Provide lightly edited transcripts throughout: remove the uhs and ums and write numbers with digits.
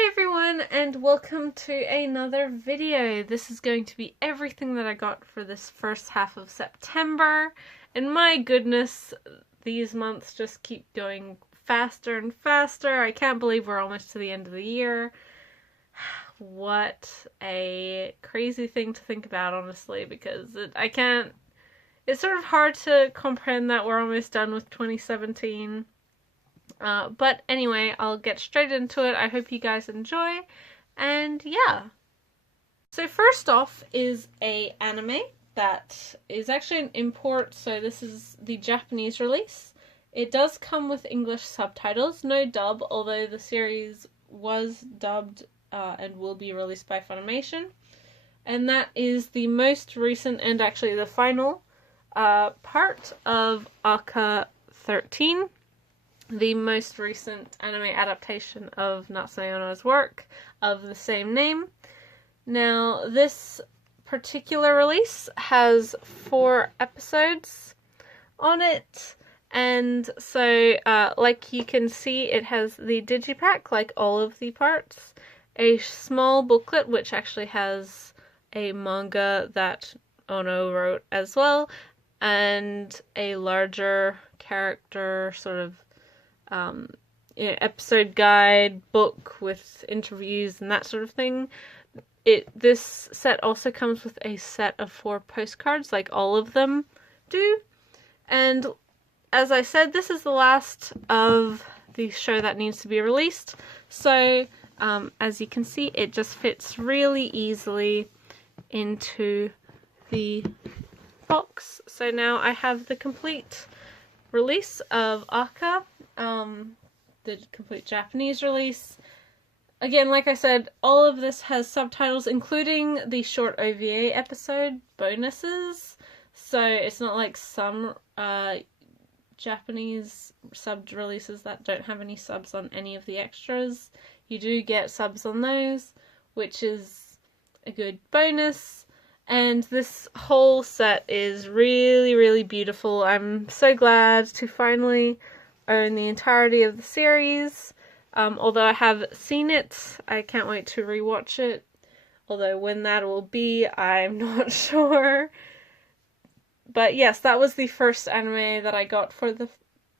Hey everyone, and welcome to another video. This is going to be everything that I got for this first half of September, and my goodness, these months just keep going faster and faster. I can't believe we're almost to the end of the year. What a crazy thing to think about, honestly, because it's sort of hard to comprehend that we're almost done with 2017. But anyway, I'll get straight into it. I hope you guys enjoy, and yeah. So first off is a anime that is actually an import, so this is the Japanese release. It does come with English subtitles, no dub, although the series was dubbed and will be released by Funimation. And that is the most recent and actually the final part of Aka 13. The most recent anime adaptation of Natsume Ono's work of the same name. Now, this particular release has 4 episodes on it, and so, like you can see, it has the digipack, like all of the parts, a small booklet, which actually has a manga that Ono wrote as well, and a larger character sort of episode guide book with interviews and that sort of thing. This set also comes with a set of 4 postcards, like all of them do. And as I said, this is the last of the show that needs to be released. So, as you can see, it just fits really easily into the box. So now I have the complete release of Aka. The complete Japanese release. Again, like I said, all of this has subtitles, including the short OVA episode bonuses. So it's not like some Japanese subbed releases that don't have any subs on any of the extras. You do get subs on those, which is a good bonus. And this whole set is really, really beautiful. I'm so glad to finally own the entirety of the series. Although I have seen it, I can't wait to rewatch it. Although when that will be, I'm not sure. But yes, that was the first anime that I got for the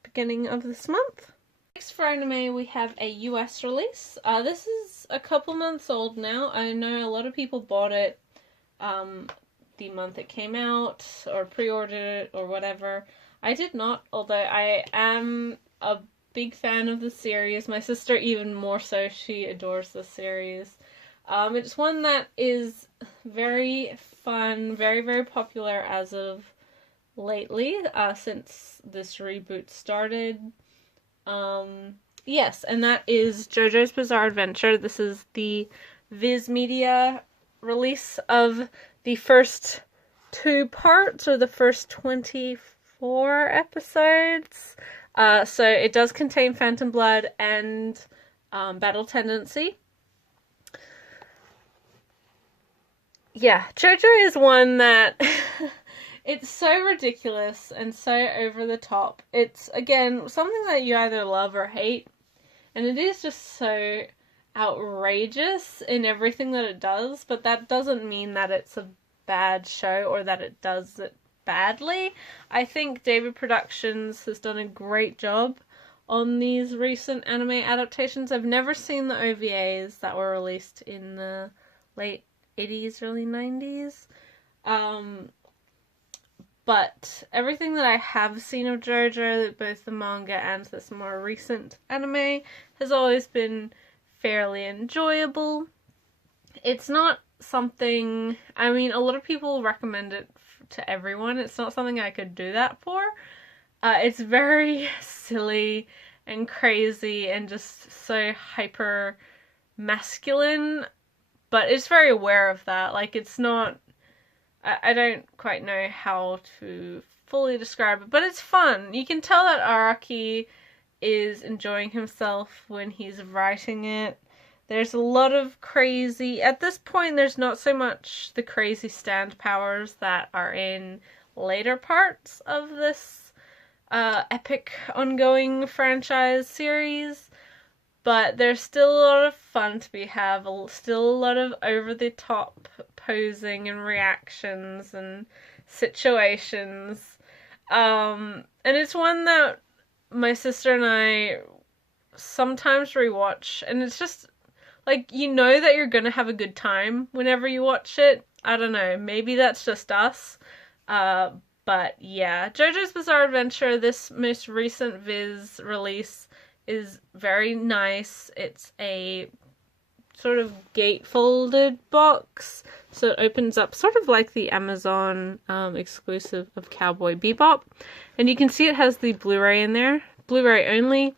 beginning of this month. Next for anime, we have a US release. This is a couple months old now. I know a lot of people bought it the month it came out, or pre-ordered it, or whatever. I did not, although I am a big fan of the series. My sister even more so. She adores the series. It's one that is very fun, very, very popular as of lately, since this reboot started. Yes, and that is JoJo's Bizarre Adventure. This is the Viz Media release of the first 2 parts, or the first 24 episodes. So it does contain Phantom Blood and Battle Tendency. Yeah, JoJo is one that it's so ridiculous and so over the top. It's, again, something that you either love or hate, and it is just so outrageous in everything that it does, but that doesn't mean that it's a bad show or that it does it badly. I think David Productions has done a great job on these recent anime adaptations. I've never seen the OVAs that were released in the late 80s, early 90s. But everything that I have seen of JoJo, both the manga and this more recent anime, has always been fairly enjoyable. It's not something, I mean, a lot of people recommend it to everyone. It's not something I could do that for. It's very silly and crazy and just so hyper masculine, but it's very aware of that. Like, it's not, I don't quite know how to fully describe it, but it's fun. You can tell that Araki is enjoying himself when he's writing it. There's a lot of crazy, at this point there's not so much the crazy stand powers that are in later parts of this epic ongoing franchise series, but there's still a lot of fun to be had, still a lot of over-the-top posing and reactions and situations. And it's one that my sister and I sometimes rewatch, and it's just like, you know that you're gonna have a good time whenever you watch it. I don't know, maybe that's just us. But yeah, JoJo's Bizarre Adventure, this most recent Viz release, is very nice. It's a sort of gatefolded box, so it opens up sort of like the Amazon exclusive of Cowboy Bebop. And you can see it has the Blu-ray in there, Blu-ray only.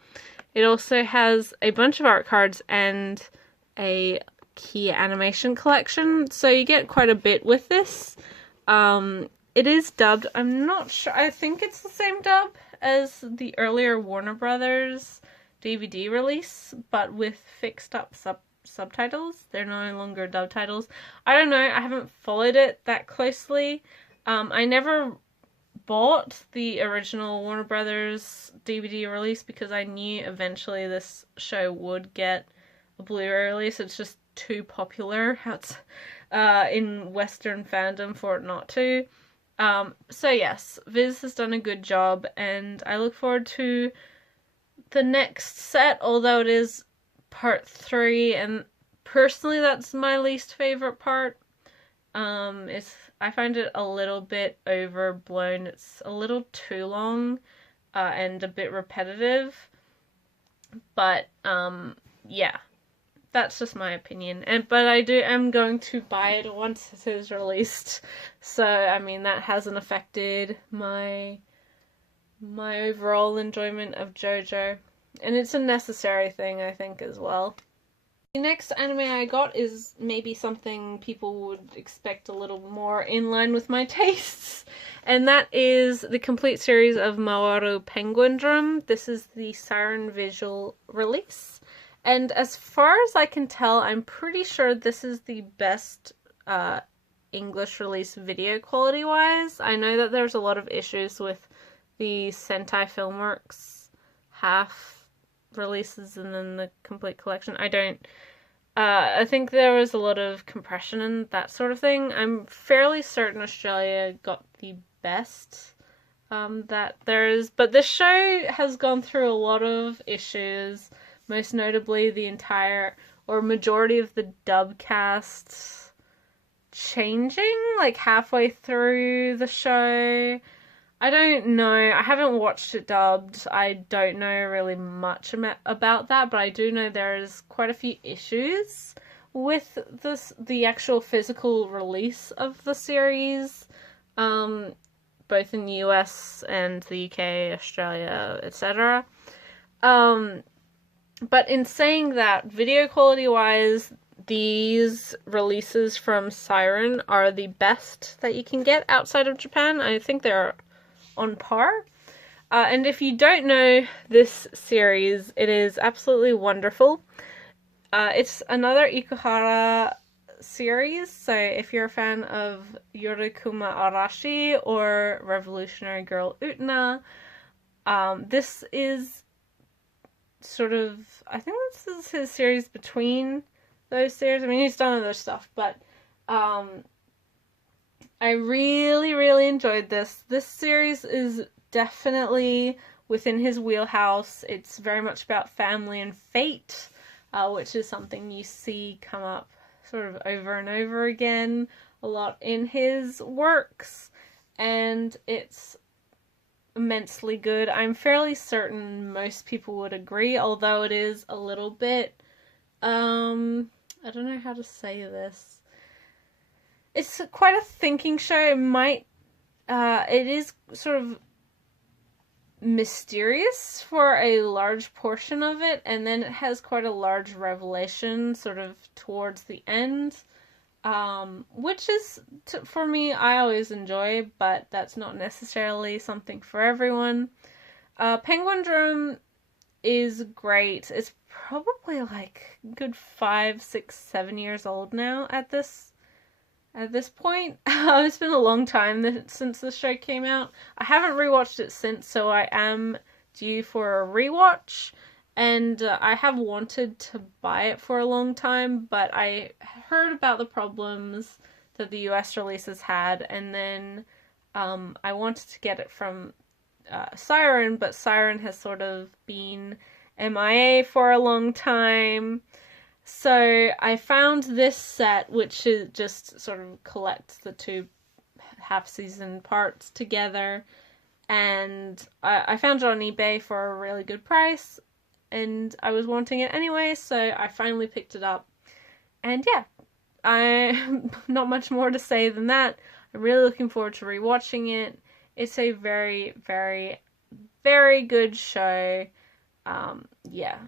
It also has a bunch of art cards and a key animation collection, so you get quite a bit with this. It is dubbed. I'm not sure. I think it's the same dub as the earlier Warner Brothers DVD release, but with fixed up subtitles. They're no longer dub titles. I don't know. I haven't followed it that closely. I never bought the original Warner Brothers DVD release because I knew eventually this show would get a Blu-ray release. It's just too popular in Western fandom for it not to. So yes, Viz has done a good job, and I look forward to the next set, although it is part 3, and personally that's my least favorite part. I find it a little bit overblown. It's a little too long, and a bit repetitive, but yeah, that's just my opinion. But I am going to buy it once it is released. So I mean, that hasn't affected my overall enjoyment of JoJo, and it's a necessary thing, I think, as well. The next anime I got is maybe something people would expect a little more in line with my tastes, and that is the complete series of Mawaru Penguindrum. This is the Siren visual release. And as far as I can tell, I'm pretty sure this is the best English release video quality wise. I know that there's a lot of issues with the Sentai Filmworks half releases and then the complete collection. I think there was a lot of compression and that sort of thing. I'm fairly certain Australia got the best that there is, but this show has gone through a lot of issues. Most notably, the entire or majority of the dub cast changing like halfway through the show. I don't know. I haven't watched it dubbed. I don't know really much about that, but I do know there's quite a few issues with the actual physical release of the series, both in the US and the UK, Australia, etc. But in saying that, video quality wise, these releases from Siren are the best that you can get outside of Japan. I think they're on par. And if you don't know this series, it is absolutely wonderful. It's another Ikuhara series, so if you're a fan of Yorikuma Arashi or Revolutionary Girl Utena, this is sort of, I think this is his series between those series. I mean, he's done other stuff, but I really, really enjoyed this. This series is definitely within his wheelhouse. It's very much about family and fate, which is something you see come up sort of over and over again a lot in his works, and it's immensely good. I'm fairly certain most people would agree, although it is a little bit, I don't know how to say this. It's quite a thinking show. It is sort of mysterious for a large portion of it, and then it has quite a large revelation sort of towards the end. Which is, for me, I always enjoy, but that's not necessarily something for everyone. Penguindrum is great. It's probably like good 5, 6, 7 years old now at this point. It's been a long time since the show came out. I haven't rewatched it since, so I am due for a rewatch. and I have wanted to buy it for a long time, but I heard about the problems that the US releases had, and then I wanted to get it from Siren, but Siren has sort of been MIA for a long time. So I found this set, which is just sort of collects the two half-season parts together, and I found it on eBay for a really good price, and I was wanting it anyway, so I finally picked it up. And yeah, I not much more to say than that. I'm really looking forward to rewatching it. It's a very, very, very good show. Yeah,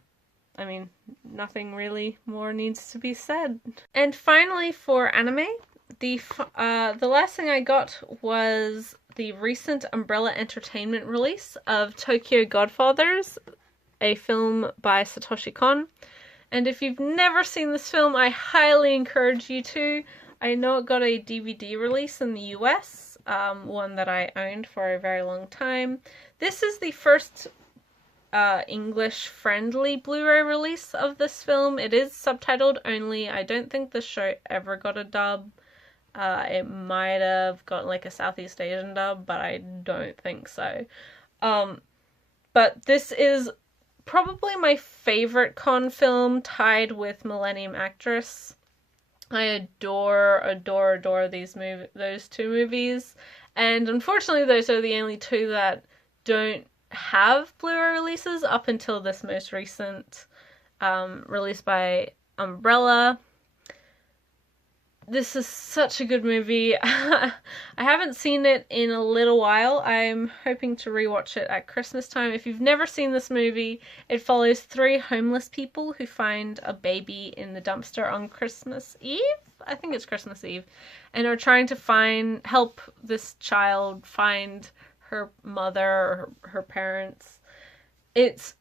I mean, nothing really more needs to be said. And finally, for anime, the last thing I got was the recent Umbrella Entertainment release of Tokyo Godfathers, a film by Satoshi Kon. And if you've never seen this film, I highly encourage you to. I know it got a DVD release in the US, one that I owned for a very long time. This is the first English-friendly Blu-ray release of this film. It is subtitled only. I don't think the show ever got a dub. It might have gotten like a Southeast Asian dub, but I don't think so. But this is probably my favorite Kon film, tied with Millennium Actress. I adore those two movies, and unfortunately those are the only two that don't have Blu-ray releases up until this most recent release by Umbrella. This is such a good movie. I haven't seen it in a little while. I'm hoping to rewatch it at Christmas time. If you've never seen this movie, it follows 3 homeless people who find a baby in the dumpster on Christmas Eve. I think it's Christmas Eve. And are trying to help this child find her mother or her parents. It's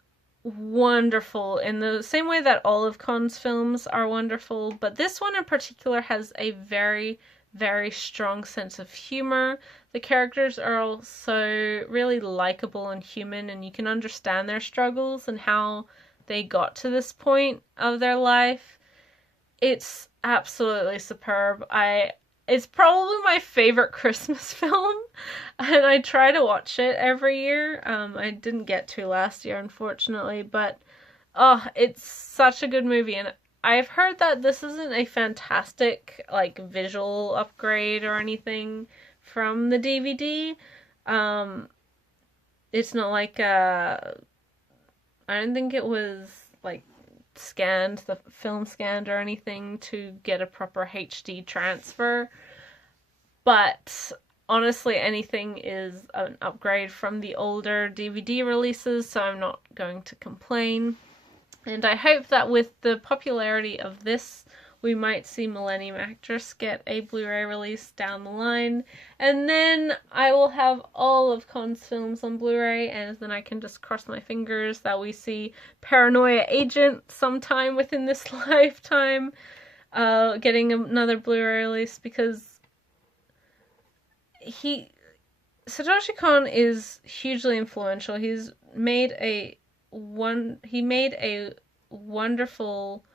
wonderful in the same way that all of Kon's films are wonderful, but this one in particular has a very, very strong sense of humor. The characters are also really likable and human, and you can understand their struggles and how they got to this point of their life. It's absolutely superb. It's probably my favorite Christmas film, and I try to watch it every year. I didn't get to last year, unfortunately, but oh, it's such a good movie, and I've heard that this isn't a fantastic, like, visual upgrade or anything from the DVD. It's not like I don't think it was, like, the film scanned or anything to get a proper HD transfer, but honestly anything is an upgrade from the older DVD releases, so I'm not going to complain. And I hope that with the popularity of this, we might see Millennium Actress get a Blu-ray release down the line, and then I will have all of Kon's films on Blu-ray, and then I can just cross my fingers that we see Paranoia Agent sometime within this lifetime getting another Blu-ray release, because Satoshi Kon is hugely influential. He made a wonderful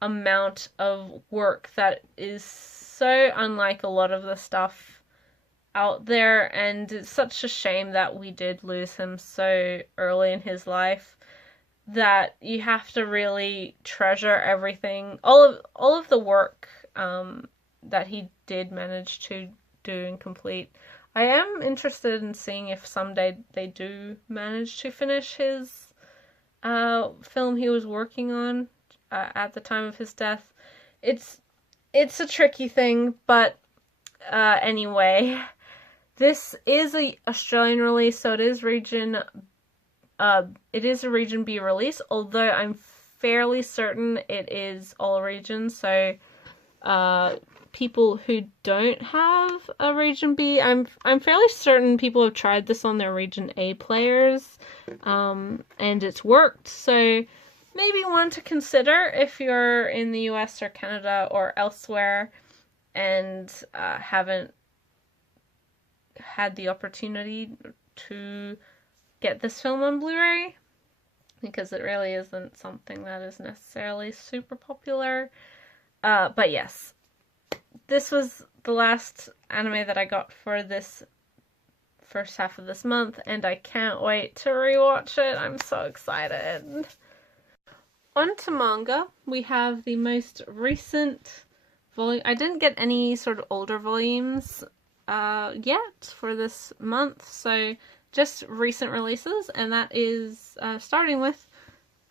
amount of work that is so unlike a lot of the stuff out there, and it's such a shame that we did lose him so early in his life, that you have to really treasure everything, all of the work that he did manage to do and complete. I am interested in seeing if someday they do manage to finish his film he was working on at the time of his death. It's a tricky thing, but anyway, this is a Australian release, so it is a region B release, although I'm fairly certain it is all regions, so people who don't have a region B, I'm fairly certain people have tried this on their region A players, and it's worked, so maybe one to consider if you're in the US or Canada or elsewhere and haven't had the opportunity to get this film on Blu-ray. because it really isn't something that is necessarily super popular. But yes, this was the last anime that I got for this first half of this month, and I can't wait to rewatch it. I'm so excited. On to manga. We have the most recent volume. I didn't get any sort of older volumes yet for this month, so just recent releases, and that is starting with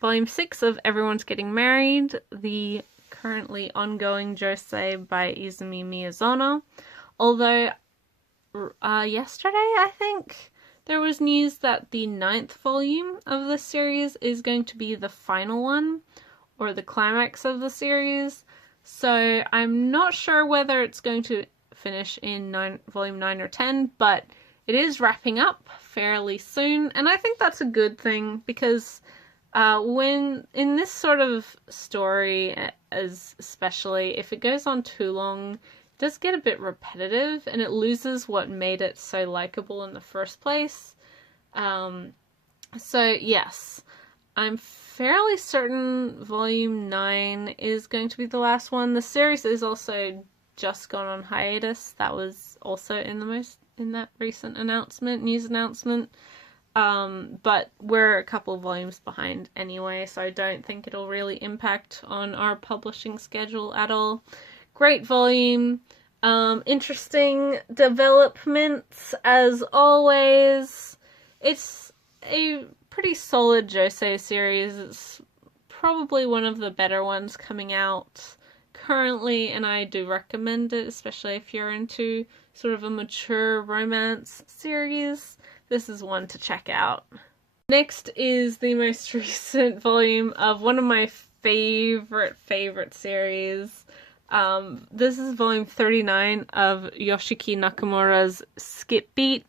volume 6 of Everyone's Getting Married, the currently ongoing josei by Izumi Miyazono. Although yesterday, I think, there was news that the 9th volume of the series is going to be the final one, or the climax of the series. So I'm not sure whether it's going to finish in volume 9 or 10, but it is wrapping up fairly soon, and I think that's a good thing, because when in this sort of story, as especially if it goes on too long, it does get a bit repetitive, and it loses what made it so likable in the first place. So yes, I'm fairly certain volume 9 is going to be the last one. The series is also just gone on hiatus. That was also in that recent news announcement. But we're a couple of volumes behind anyway, so I don't think it'll really impact on our publishing schedule at all. Great volume. Interesting developments as always. It's a pretty solid josei series. It's probably one of the better ones coming out currently, and I do recommend it, especially if you're into sort of a mature romance series. This is one to check out. Next is the most recent volume of one of my favorite series. This is volume 39 of Yoshiki Nakamura's Skip Beat.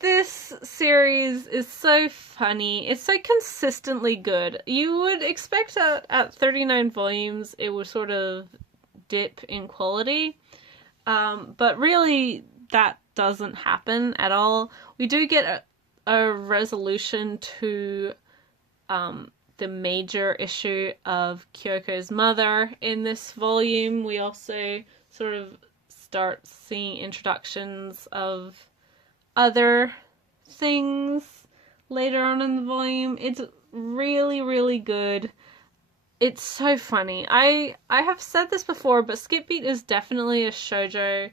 This series is so funny. It's so consistently good. You would expect that at 39 volumes it would sort of dip in quality. But really that doesn't happen at all. We do get a resolution to the major issue of Kyoko's mother in this volume. We also sort of start seeing introductions of other things later on in the volume. It's really, really good. It's so funny. I have said this before, but Skip Beat is definitely a shoujo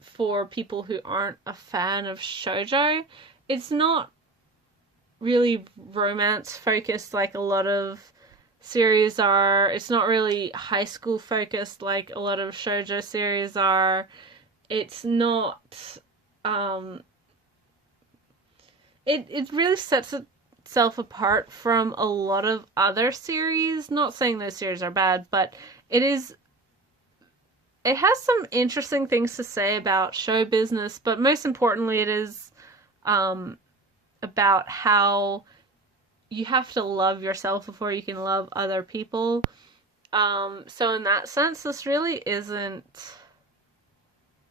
for people who aren't a fan of shoujo. It's not really romance focused like a lot of series are. It's not really high school focused like a lot of shoujo series are. It's not it really sets itself apart from a lot of other series. Not saying those series are bad, but it has some interesting things to say about show business, but most importantly it is about how you have to love yourself before you can love other people. So in that sense, this really isn't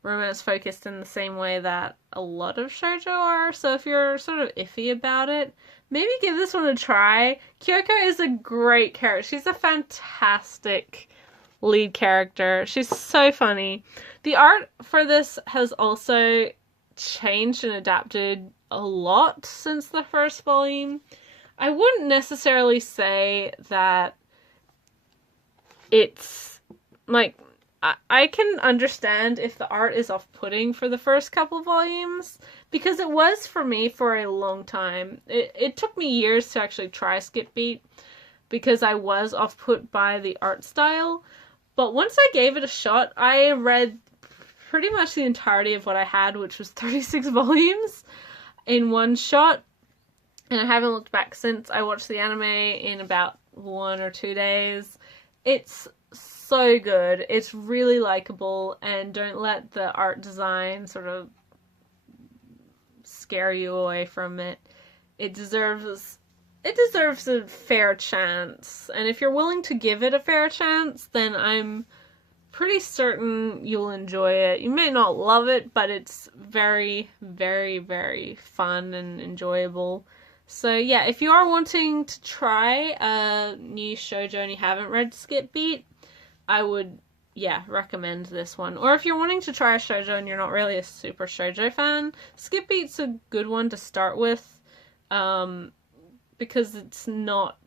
romance focused in the same way that a lot of shoujo are. So if you're sort of iffy about it, maybe give this one a try. Kyoko is a great character. She's a fantastic lead character. She's so funny. The art for this has also changed and adapted a lot since the first volume. I wouldn't necessarily say that it's like, I can understand if the art is off-putting for the first couple volumes, because it was for me for a long time. It took me years to actually try Skip Beat, because I was off-put by the art style. But once I gave it a shot, I read pretty much the entirety of what I had, which was 36 volumes, in one shot. And I haven't looked back since. I watched the anime in about 1 or 2 days. It's so good. It's really likable, and don't let the art design sort of scare you away from it. It deserves a fair chance, and if you're willing to give it a fair chance, then I'm pretty certain you'll enjoy it. You may not love it, but it's very, very, very fun and enjoyable. So yeah, if you are wanting to try a new shoujo and you haven't read Skip Beat, I would, yeah, recommend this one. Or if you're wanting to try a shoujo and you're not really a super shoujo fan, Skip Beat's a good one to start with, because it's not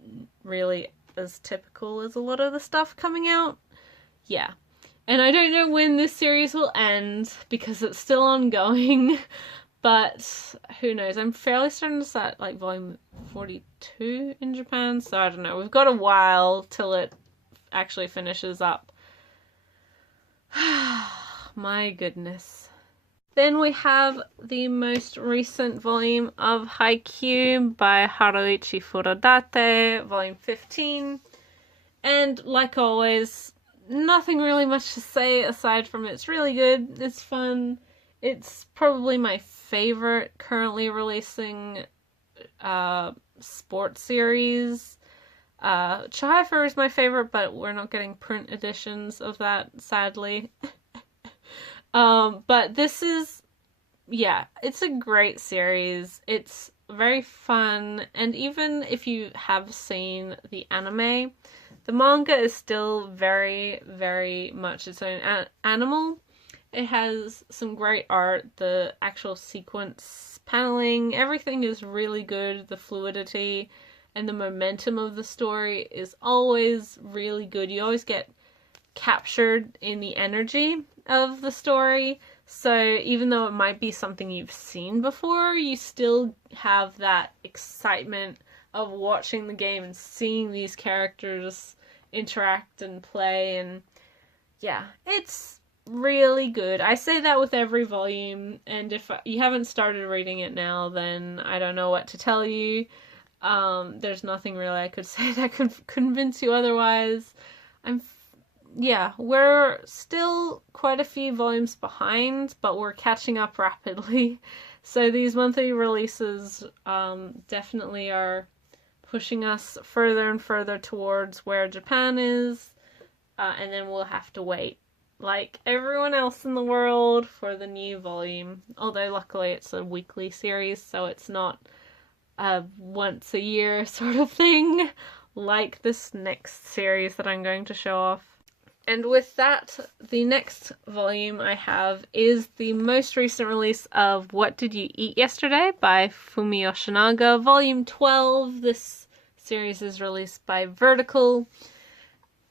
really as typical as a lot of the stuff coming out. Yeah. And I don't know when this series will end, because it's still ongoing, but who knows. I'm fairly certain it's at like volume 42 in Japan, so I don't know. We've got a while till it actually finishes up. My goodness. Then we have the most recent volume of Haikyuu by Haruichi Furodate, volume 15. And like always, nothing really much to say aside from it's really good, it's fun. It's probably my favorite currently releasing sports series. Chihifer is my favorite, but we're not getting print editions of that, sadly. But this is, yeah, it's a great series. It's very fun, and even if you have seen the anime, the manga is still very, very much its own animal. It has some great art, the actual sequence paneling, everything is really good, the fluidity and the momentum of the story is always really good. You always get captured in the energy of the story, so even though it might be something you've seen before, you still have that excitement of watching the game and seeing these characters interact and play, and yeah, it's really good. I say that with every volume, and if you haven't started reading it now, then I don't know what to tell you. There's nothing really I could say that could convince you otherwise. Yeah, we're still quite a few volumes behind, but we're catching up rapidly. So these monthly releases definitely are pushing us further and further towards where Japan is, and then we'll have to wait, like everyone else in the world, for the new volume. Although luckily it's a weekly series, so it's not a once a year sort of thing, like this next series that I'm going to show off. And with that, the next volume I have is the most recent release of What Did You Eat Yesterday by Fumi Yoshinaga, volume 12. This series is released by Vertical.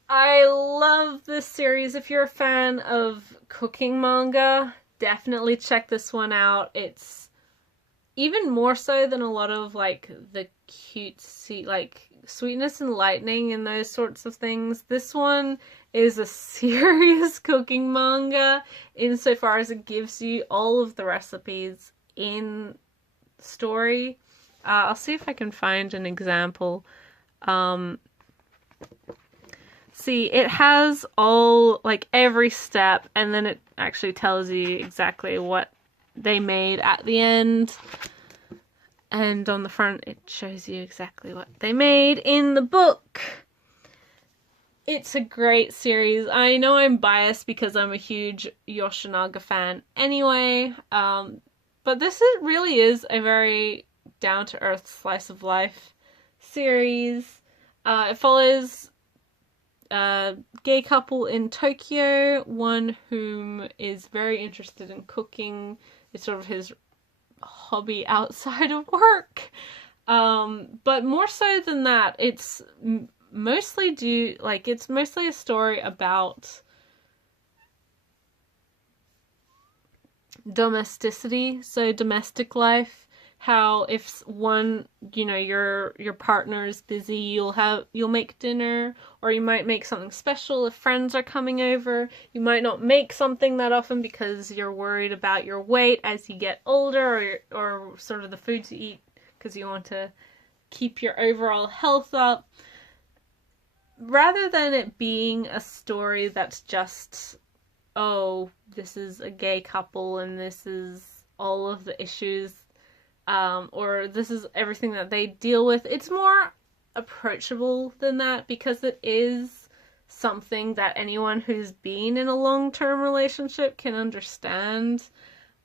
I love this series. If you're a fan of cooking manga, definitely check this one out. It's even more so than a lot of like the cutesy, like Sweetness and Lightning and those sorts of things. This one is a serious cooking manga insofar as it gives you all of the recipes in story. I'll see if I can find an example. See, it has all, like, every step, and then it actually tells you exactly what they made at the end. And on the front, it shows you exactly what they made in the book. It's a great series. I know I'm biased because I'm a huge Yoshinaga fan anyway, but this really is a very down-to-earth slice of life series. It follows a gay couple in Tokyo, one whom is very interested in cooking. It's sort of his hobby outside of work. But more so than that, it's mostly it's mostly a story about domesticity, so domestic life. How if one, your partner is busy, you'll make dinner, or you might make something special if friends are coming over. You might not make something that often because you're worried about your weight as you get older, or sort of the foods you eat because you want to keep your overall health up. Rather than it being a story that's just, oh, this is a gay couple and this is all of the issues, or this is everything that they deal with, it's more approachable than that because it is something that anyone who's been in a long-term relationship can understand.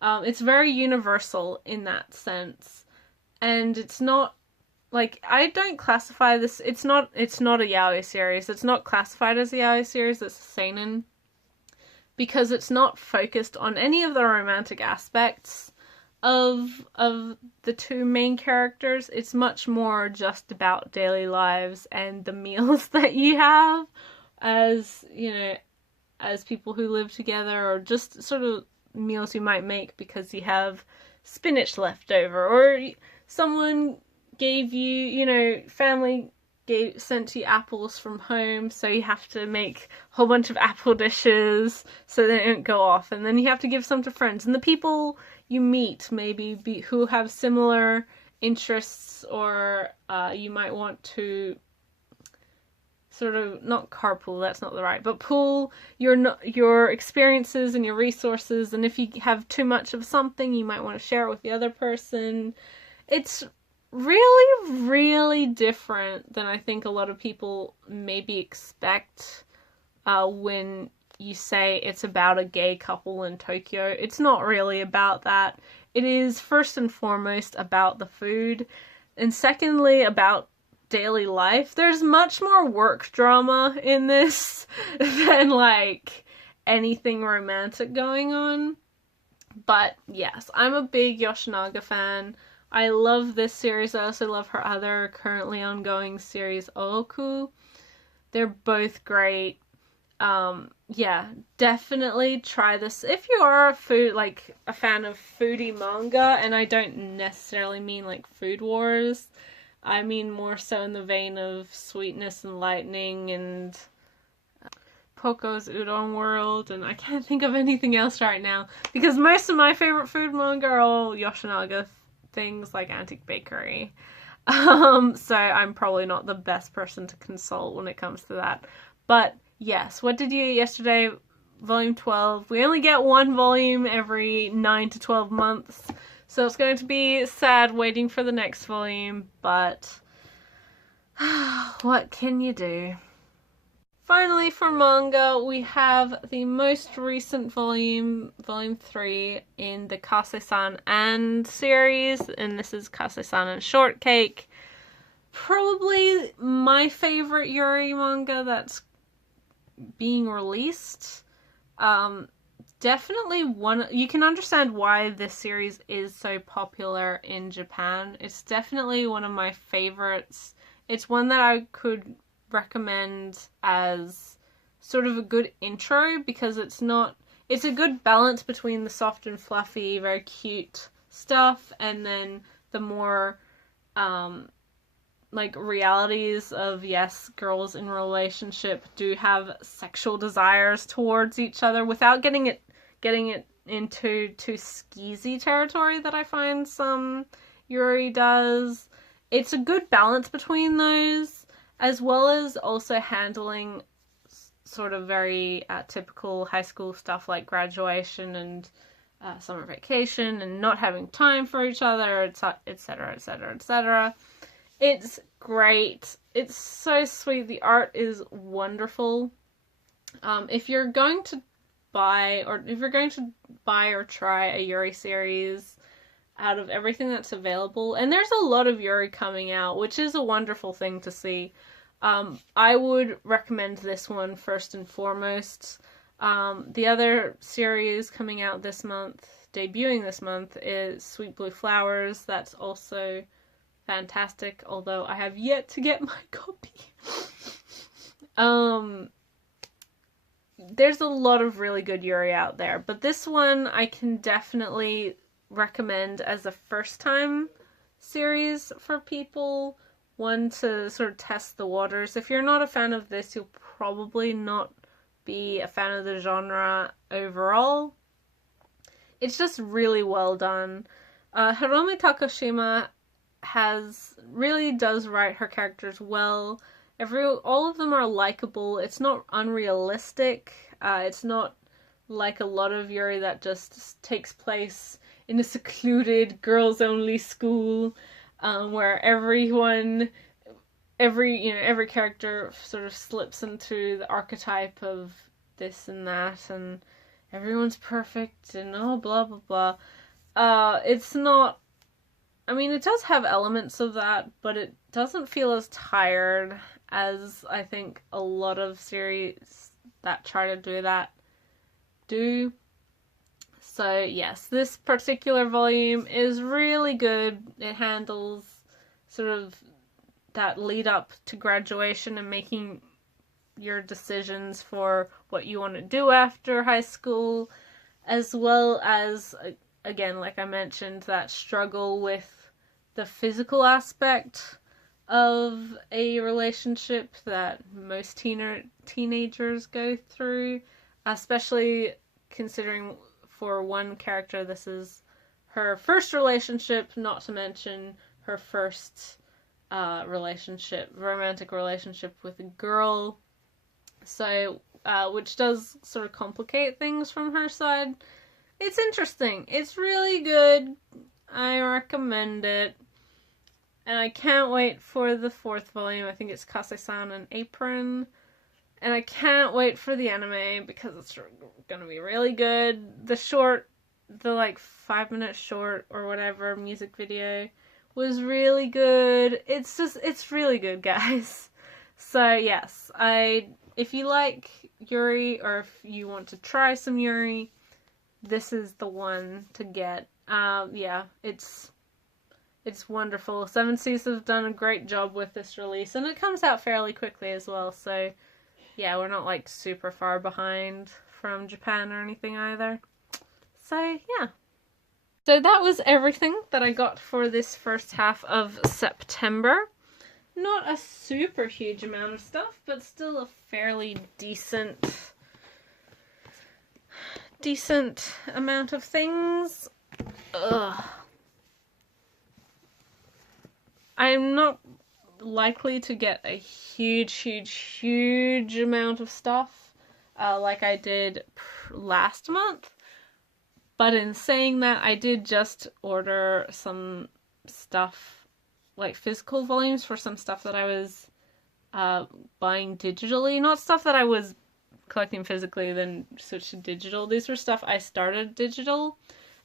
It's very universal in that sense, and it's not like, I don't classify this, it's not a yaoi series, it's not classified as a yaoi series, it's a seinen, because it's not focused on any of the romantic aspects of the two main characters. It's much more just about daily lives and the meals that you have as, you know, as people who live together, or just sort of meals you might make because you have spinach left over, or someone gave you, you know, family sent you apples from home, so you have to make a whole bunch of apple dishes so they don't go off, and then you have to give some to friends. And the people you meet maybe who have similar interests, or you might want to sort of, not carpool, that's not the right, but pool your experiences and your resources, and if you have too much of something, you might want to share it with the other person. It's really, really different than I think a lot of people maybe expect when you say it's about a gay couple in Tokyo. It's not really about that. It is first and foremost about the food, and secondly about daily life. There's much more work drama in this than like anything romantic going on. But yes, I'm a big Yoshinaga fan. I love this series. I also love her other currently ongoing series, Ooku. They're both great. Yeah, definitely try this if you are a fan of foodie manga, and I don't necessarily mean like Food Wars. I mean more so in the vein of Sweetness and Lightning and Poco's Udon World, and I can't think of anything else right now because most of my favorite food manga are all Yoshinaga things like Antique Bakery. So I'm probably not the best person to consult when it comes to that. But yes, what did you eat yesterday? Volume 12. We only get one volume every 9 to 12 months. So it's going to be sad waiting for the next volume, but what can you do? Finally, for manga, we have the most recent volume, volume 3, in the Casasana and series, and this is Casasana Shortcake. Probably my favorite Yuri manga that's being released. Definitely one, you can understand why this series is so popular in Japan. It's definitely one of my favorites. It's one that I could recommend as sort of a good intro, because it's a good balance between the soft and fluffy, very cute stuff, and then the more like realities of, yes, girls in relationship do have sexual desires towards each other without getting it into too skeezy territory that I find some Yuri does. It's a good balance between those, as well as also handling sort of very typical high school stuff like graduation and summer vacation and not having time for each other, etc., etc., etc. It's great. It's so sweet. The art is wonderful. If you're going to buy or try a Yuri series out of everything that's available, and there's a lot of Yuri coming out, which is a wonderful thing to see, I would recommend this one first and foremost. The other series coming out this month, debuting this month, is Sweet Blue Flowers. That's also fantastic, although I have yet to get my copy. There's a lot of really good Yuri out there, but this one I can definitely recommend as a first time series for people, one to sort of test the waters. If you're not a fan of this, you'll probably not be a fan of the genre overall. It's just really well done. Hiromi Takashima really does write her characters well. All of them are likable. It's not unrealistic. It's not like a lot of Yuri that just takes place in a secluded girls-only school, where every character sort of slips into the archetype of this and that, and everyone's perfect and blah blah blah. It's not I mean, it does have elements of that, but it doesn't feel as tired as I think a lot of series that try to do that do. So yes, this particular volume is really good. It handles sort of that lead up to graduation and making your decisions for what you want to do after high school, as well as, again, like I mentioned, that struggle with the physical aspect of a relationship that most teenagers go through, especially considering for one character this is her first relationship, not to mention her first romantic relationship with a girl. So, which does sort of complicate things from her side. It's interesting. It's really good. I recommend it. And I can't wait for the 4th volume. I think it's Casasana and Apron. And I can't wait for the anime because it's gonna be really good. The 5-minute short or whatever music video was really good. It's really good, guys. So yes, if you like Yuri or if you want to try some Yuri, this is the one to get. Yeah, it's wonderful. Seven Seas have done a great job with this release, and it comes out fairly quickly as well, so yeah, we're not like super far behind from Japan or anything either. So yeah. So that was everything that I got for this first half of September. Not a super huge amount of stuff, but still a fairly decent amount of things. Ugh. I'm not likely to get a huge amount of stuff like I did last month. But in saying that, I did just order some stuff, like physical volumes for some stuff that I was buying digitally. Not stuff that I was collecting physically then switched to digital. These were stuff I started digital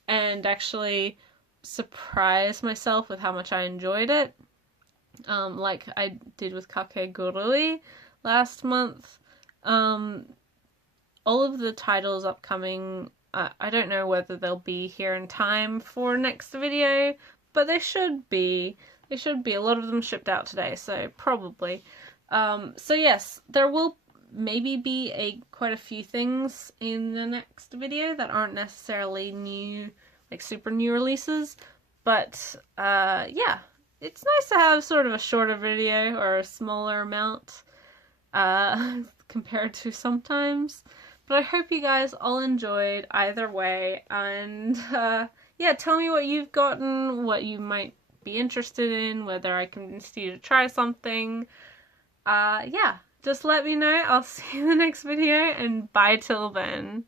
and actually surprised myself with how much I enjoyed it. Like I did with Kakegurui last month. All of the titles upcoming, I don't know whether they'll be here in time for next video, but they should be. They should be. A lot of them shipped out today, so probably. So yes, there will maybe be quite a few things in the next video that aren't necessarily new, like super new releases, but yeah. It's nice to have sort of a shorter video or a smaller amount compared to sometimes. But I hope you guys all enjoyed either way. And yeah, tell me what you've gotten, what you might be interested in, whether I convinced you to try something. Yeah, just let me know. I'll see you in the next video and bye till then.